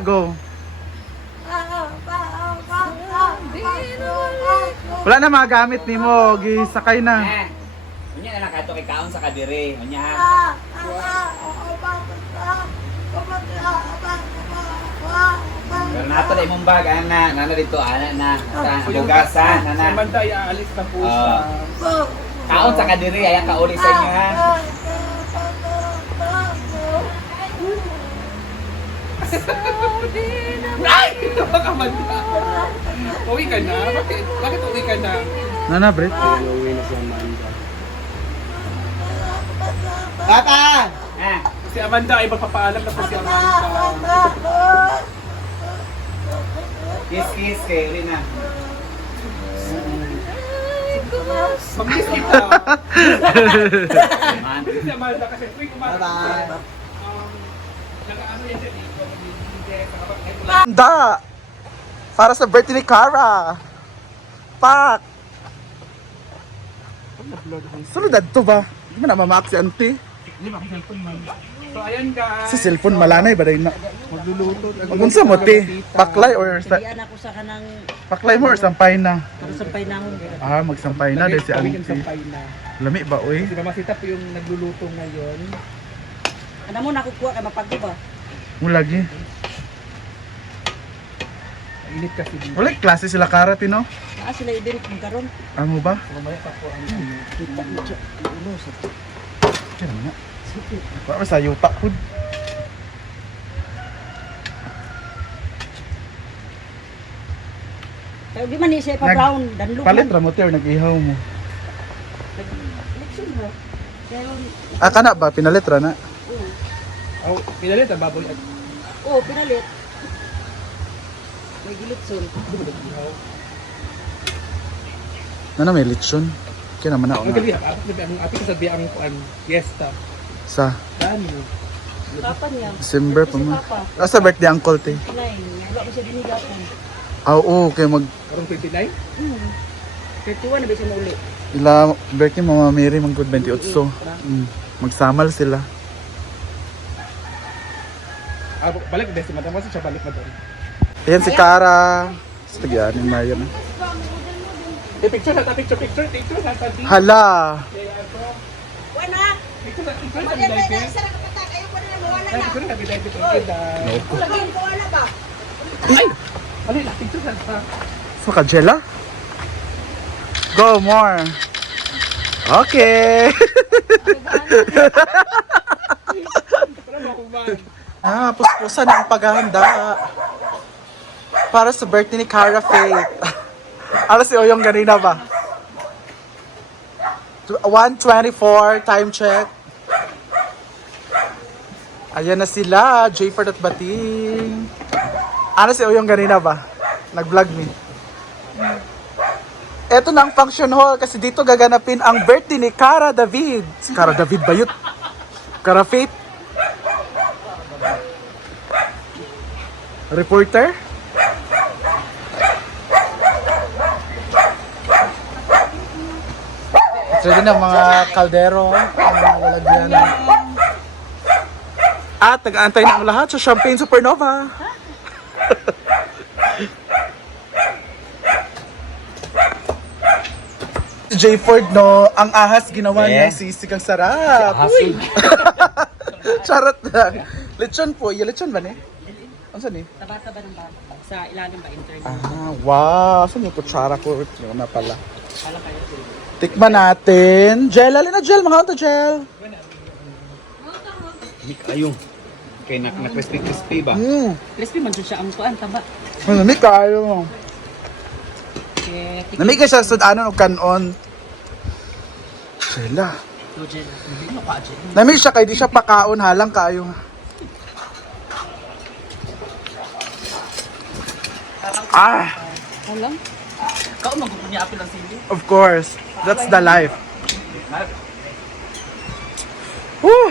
Go. Wala na mga gamit ni mo. Gisakay na. Unya na lang kato kay kaon sa kadiri. Unya ha. Pero nato na imong bag ana, nana dito ana na sa bugasan ana. Sa banda aalis na po sa Kaon sa kadiri aya ka uli sa inyo ha. Ay! Napakamanda. Uwi ka na? Bakit uwi ka na? Nana, Brett. Tata! Ah, Si Amanda ay magpapaalam na po si Amanda. kiss kay uli na. Mag-miss kita. Man. Si Amanda kasi uwi kumakas. Bye-bye. Naka-ano yan dyan. Handa! Para sa birthday ni Cara. Pak! Sunod to ba? Hindi mo na mamaak si auntie. So ayan guys. Si cellphone malanay ba na? Magluluto. Magunsa mo ti? Paklay or Diyan ako sa kanang paklay mo or sampay na? para sampay na akong Ah, magsampay na dahil si Kami yung auntie. sampay na. Lami ba uy? Si Mama Sita po yung nagluluto ngayon. ano mo nakukuha kay mapagdo ba? Mo lagi. Init kasi dito. Wala klase sila Cara tino. Naa sila idin kung karon. Ano ba? Mamaya pa po ang Kita mo siya. Ulo sa Kaya nga. Para sa yuta food. Pero di man ni siya pa brown dan look. Palit ra mo te or nag-ihaw mo. Election ba? Pero Ah kana ba pinalit ra na? Oh, pinalit ang baboy at pinalit. May gilitson. Ano may lechon? Kaya naman ako. Magali ang ate ko sabi ang fiesta. Sa Dani. Papa niya. December pa mo. Papa. Ah, sa birthday uncle te. Nine. Wala ko siya dinigapan. Ah, oo, kay mag Karong 29? 31 na ba siya mauli? ila birthday Mama Mary man good 28. Magsamal sila. Balik din si Madam kasi siya balik na doon. Ayan si Cara. Sagyan ni Maria na. Picture na ta, picture na ta. Hala. Wala. Picture na Maganda ta. na sa kapatag ayo pa na wala na. Picture na bidai dito. Ganda. Lagin ko wala ba? Ay! Ano na picture na ta. So ka Jella? Go more. Okay. Para mo ba? Puspusan ang paghahanda. Para sa birthday ni Cara Faith. Alas si Oyong ganina ba? 1:24 time check. Ayan na sila, Jayford at Bating. Ano si Oyong ganina ba? Nag-vlog me. Eto na ang function hall kasi dito gaganapin ang birthday ni Cara David. Si Cara David ba yun? Cara Faith? Reporter? Ready na mga kaldero, mga lalagyan. At nag-aantay na ang lahat sa Champagne Supernova. J. Ford, no, ang ahas ginawa niya sisig ang sarap. Uy! Charot lang. Lechon po. Yung lechon ba ni? Ano saan ni? Tabata ba ng bata? Sa ilalim ba internet? Ah, wow. Saan yung kutsara ko? Yun na pala. Wala kayo. Tikman natin. Gel, alin na gel? Mga auto gel. Ayun. Kay crispy ba? Crispy man siya ang kuan taba. Namig kayo. Namig ka siya sa ano, kanon. Gela. No gel. Hindi mo pa gel. Namig siya kay di siya pakaon halang kayo. Ah, Alam? Kao magpupunya apil ang sili. of course. That's the life. Woo!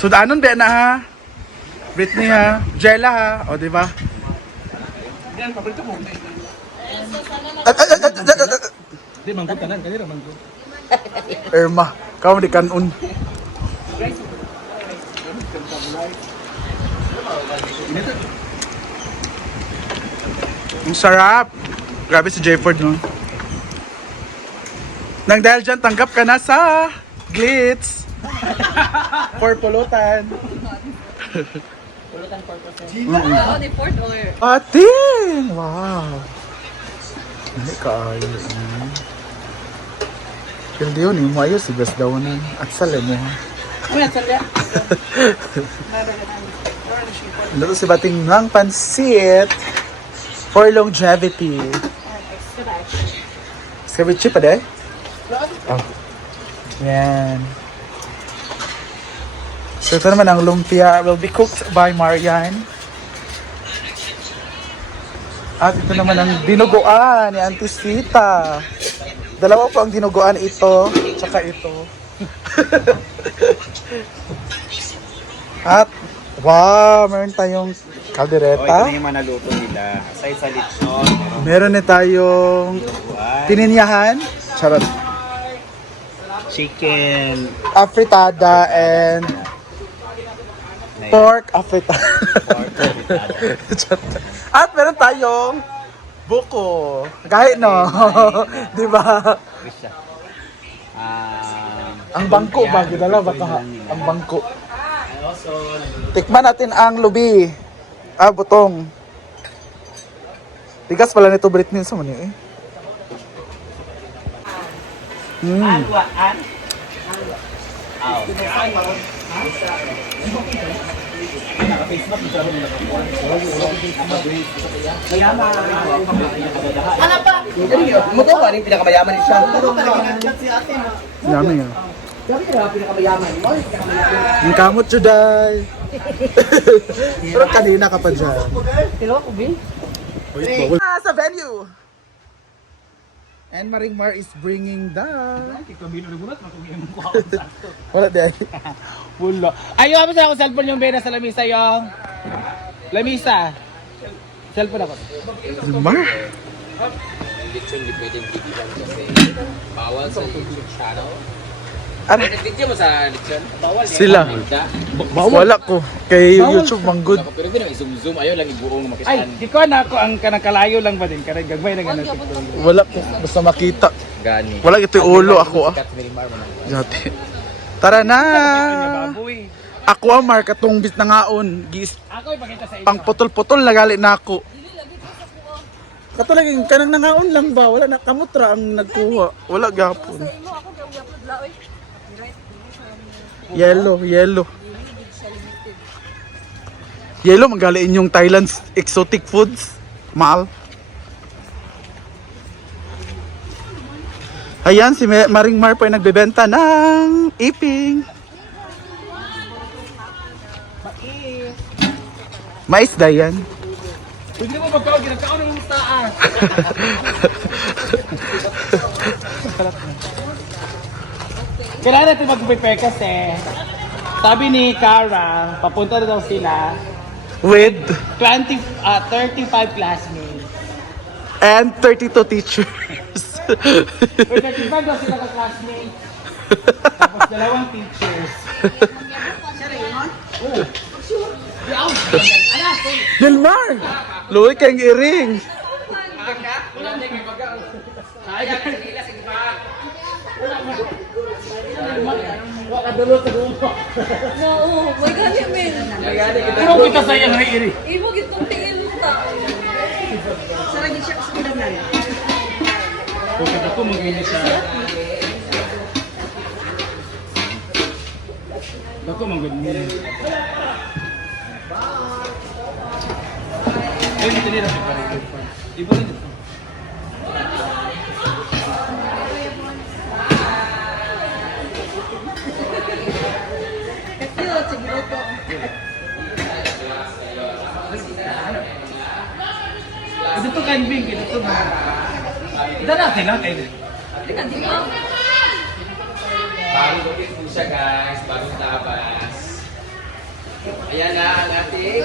So daanon ba na ha? Britney ha? Jella ha? O diba? Yan, paborito mo. Di manggo tanan, kanira manggo. Irma, kau di kanon. Ang sarap. Grabe si Jayford, no? Nang dahil dyan, tanggap ka na sa Glitz. For pulutan. Pulutan 4%. Oh, the fourth or Ate! Wow! Ay, kaayo. Hindi yun, yung ayos, sigas daw na. At sala mo. Kuya, sandya. Ito si bating ng pansit for longevity. Ceviche pa de? Oh. Yan. So ito naman ang lumpia will be cooked by Marian. At ito naman ang dinuguan ni Auntie Sita. Dalawa po ang dinuguan, ito tsaka ito. At wow, meron tayong Oh, ito kaldereta. na yung manaluto nila. Aside sa lechon, Meron na tayong pininyahan, charot, chicken. afritada, and pork afritada. At meron tayong buko. Kahit no, di ba? Ang bangko ba? Gidala ba ka? Ang bangko. Tikman natin ang lubi. Butong. Tigas pala nito Britney sa mani eh. Muto ba rin pinakamayaman ni siya? Yummy nga. Ang kamot juday. Pero kanina ka pa dyan. Sa venue. And Maringmar is bringing the... Wala di ay. Wala. Ayaw mo sa ako cellphone yung bena sa lamisa yung... Lamisa. Cellphone ako. Mar? Bawal sa YouTube channel. Ano? Nag-video mo sa lechon? Bawal eh. Sila. Wala ko. Kay YouTube manggod. Pero hindi naman i-zoom-zoom. Ayaw lang ibuong Ay, makitaan. di ko na ako ang kanang-kalayo lang ba din. Karang gagmay na ganun. Wala ko. Basta makita. Gani. Wala ito yung ulo ako Kat Milimar mo nang. Jati. Tara na! Baboy. Ako ang mark atong bis na ngaon. Ako ipakita sa inyo. Pang putol-putol nagali na ako. Katulagin, kanang nangaon lang ba? Wala na, kamutra ang nagkuha. Wala gapon. imo ako gyud upload la oy. Yellow, yellow. Yellow, magaling yung Thailand's exotic foods. Mahal. Ayan, si Maringmar po ay nagbebenta ng iping. Mais dayan. Hindi mo magkaw, ginagkaon ng taas. Kailangan natin mag-prepare kasi sabi ni Cara, papunta na daw sila With 35 classmates. and 32 teachers. With 35 daw sila ka-classmates. Tapos dalawang teachers. Dilmar! Luwi kang iring. No, may gani men. Pero kita sa iyang iri. Imo gitong tingin ta. Sara gid siya sa kudanan. Okay, ako mag-ini siya. Ako mag-ini. Ay, dito nila siya pare. Ibo rin ito. Cute sa giluto. Ito to kanbing, ito to. Ito natin lang kayo. Kan di mo. Bagong lupit po siya guys. Bagong tabas. Ayan na ang ating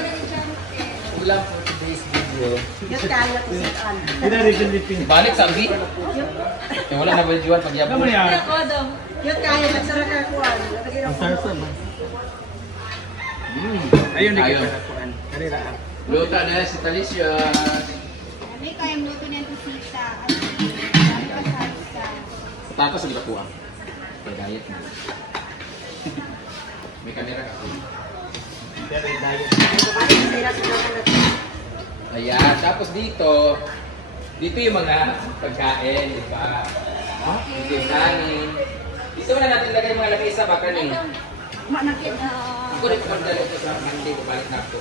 ulam for today's video. Yun kaya ko sa an. Pinaripin-lipin. Balik sa Albi. Yung wala na videoan pag Ano yabon. mo yan? Ako daw. Yun kaya nagsara ka kuan. Ang sarsa ba? Ayun, di Ayun. kita nakuan. Kanina. Luto na si Talicious. May kayang luto niyan to sita. At dami pa salsa. Tapos hindi ka po pag-diet na. May camera ka. Ayan, tapos dito yung mga pagkain, di ba? Dito yung kanin. Dito na natin lagay yung mga lamesa, baka rin. Manakit. Ako rin pagdalo ko sa Monday, balik na ako.